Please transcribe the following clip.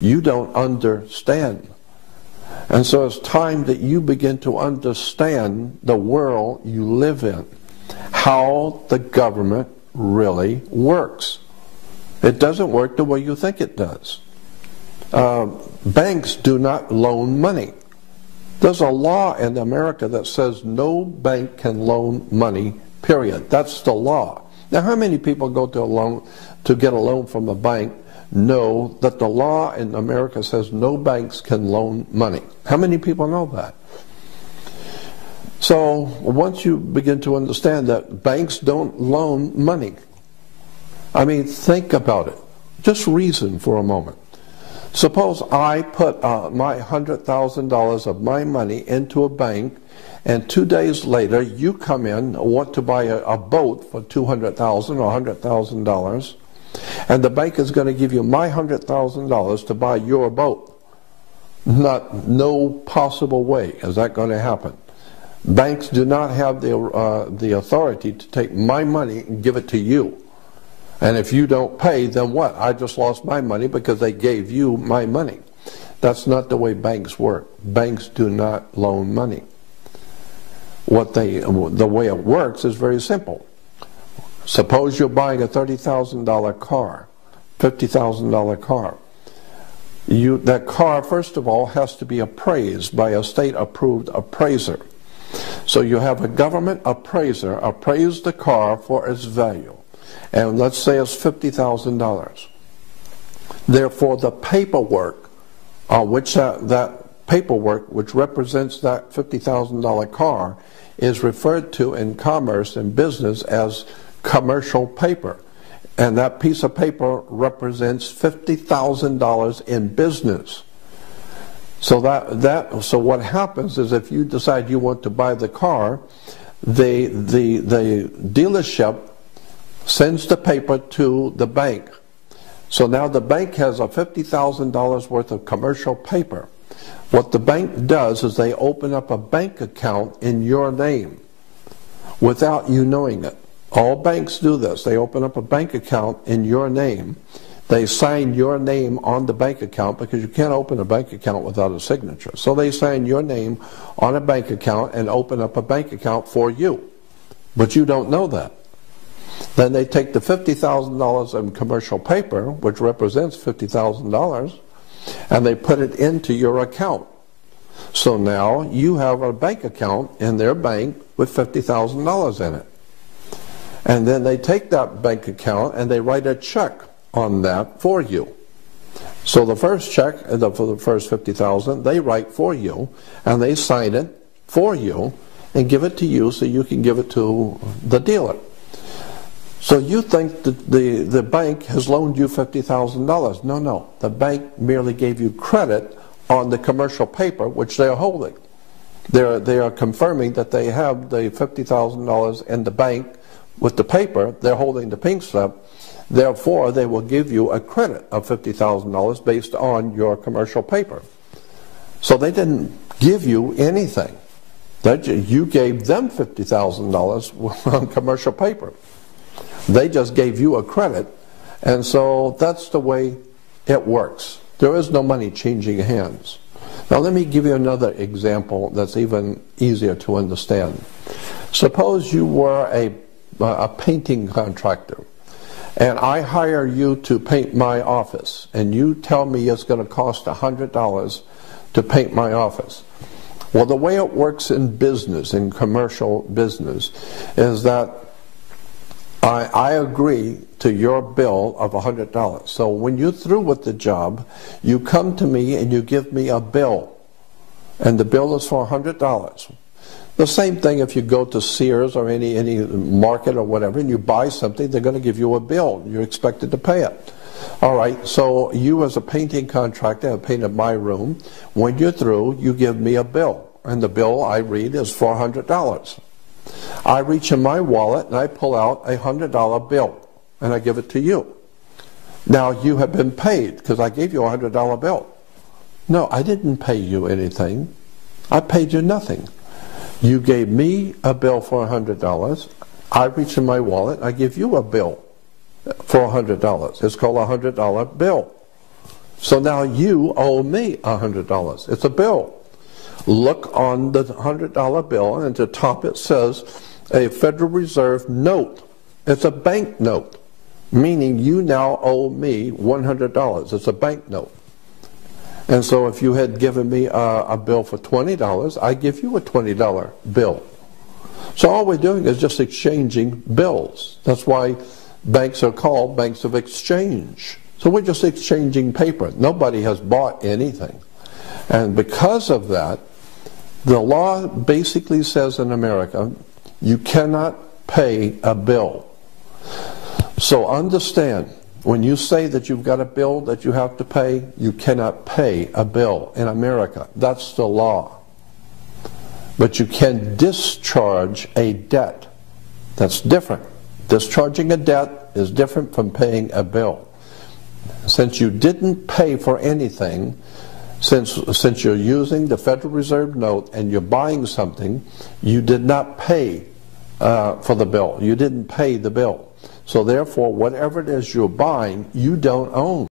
You don't understand. And so it's time that you begin to understand the world you live in, how the government really works. It doesn't work the way you think it does. Banks do not loan money. There's a law in America that says no bank can loan money, period. That's the law. Now, how many people go to get a loan from a bank know that the law in America says no banks can loan money? How many people know that? So once you begin to understand that banks don't loan money, I mean, think about it. Just reason for a moment. Suppose I put my $100,000 of my money into a bank, and 2 days later you come in, want to buy a boat for $200,000 or $100,000, and the bank is going to give you my $100,000 to buy your boat. No possible way is that going to happen. Banks do not have the authority to take my money and give it to you. And if you don't pay, then what? I just lost my money because they gave you my money. That's not the way banks work. Banks do not loan money. The way it works is very simple. Suppose you're buying a $30,000 car, $50,000 car. That car, first of all, has to be appraised by a state-approved appraiser. So you have a government appraiser appraise the car for its value. And let's say it's $50,000. Therefore, the paperwork, that paperwork which represents that $50,000 car is referred to in commerce and business as commercial paper. And that piece of paper represents $50,000 in business. So what happens is if you decide you want to buy the car, the dealership sends the paper to the bank. So now the bank has a $50,000 worth of commercial paper. What the bank does is they open up a bank account in your name without you knowing it. All banks do this. They open up a bank account in your name. They sign your name on the bank account because you can't open a bank account without a signature. So they sign your name on a bank account and open up a bank account for you. But you don't know that. Then they take the $50,000 in commercial paper, which represents $50,000, and they put it into your account. So now you have a bank account in their bank with $50,000 in it. And then they take that bank account and they write a check on that for you. So the first check for the first $50,000 they write for you, and they sign it for you and give it to you so you can give it to the dealer. So you think that the bank has loaned you $50,000. No. The bank merely gave you credit on the commercial paper which they are holding. They are confirming that they have the $50,000 in the bank with the paper. They're holding the pink slip. Therefore, they will give you a credit of $50,000 based on your commercial paper. So they didn't give you anything. You gave them $50,000 on commercial paper. They just gave you a credit, and so that's the way it works. There is no money changing hands. Now let me give you another example that's even easier to understand. Suppose you were a painting contractor, and I hire you to paint my office, and you tell me it's going to cost $100 to paint my office. Well, the way it works in business, in commercial business, is that I agree to your bill of $100. So when you're through with the job, you come to me and you give me a bill. And the bill is for $100. The same thing if you go to Sears or any market or whatever and you buy something, they're going to give you a bill. You're expected to pay it. All right, so you as a painting contractor have painted my room. When you're through, you give me a bill. And the bill I read is $400. I reach in my wallet and I pull out a $100 bill and I give it to you. Now you have been paid because I gave you a $100 bill. No, I didn't pay you anything. I paid you nothing. You gave me a bill for $100. I reach in my wallet, I give you a bill for $100. It's called a $100 bill. So now you owe me $100. It's a bill. Look on the $100 bill, and at the top it says a Federal Reserve note. It's a bank note, meaning you now owe me $100. It's a bank note. And so if you had given me a bill for $20, I give you a $20 bill. So all we're doing is just exchanging bills. That's why banks are called banks of exchange. So we're just exchanging paper. Nobody has bought anything. And because of that, the law basically says in America, you cannot pay a bill. So understand, when you say that you've got a bill that you have to pay, you cannot pay a bill in America. That's the law. But you can discharge a debt. That's different. Discharging a debt is different from paying a bill. Since you didn't pay for anything, since you're using the Federal Reserve note and you're buying something, you did not pay for the bill. You didn't pay the bill. So therefore, whatever it is you're buying, you don't own.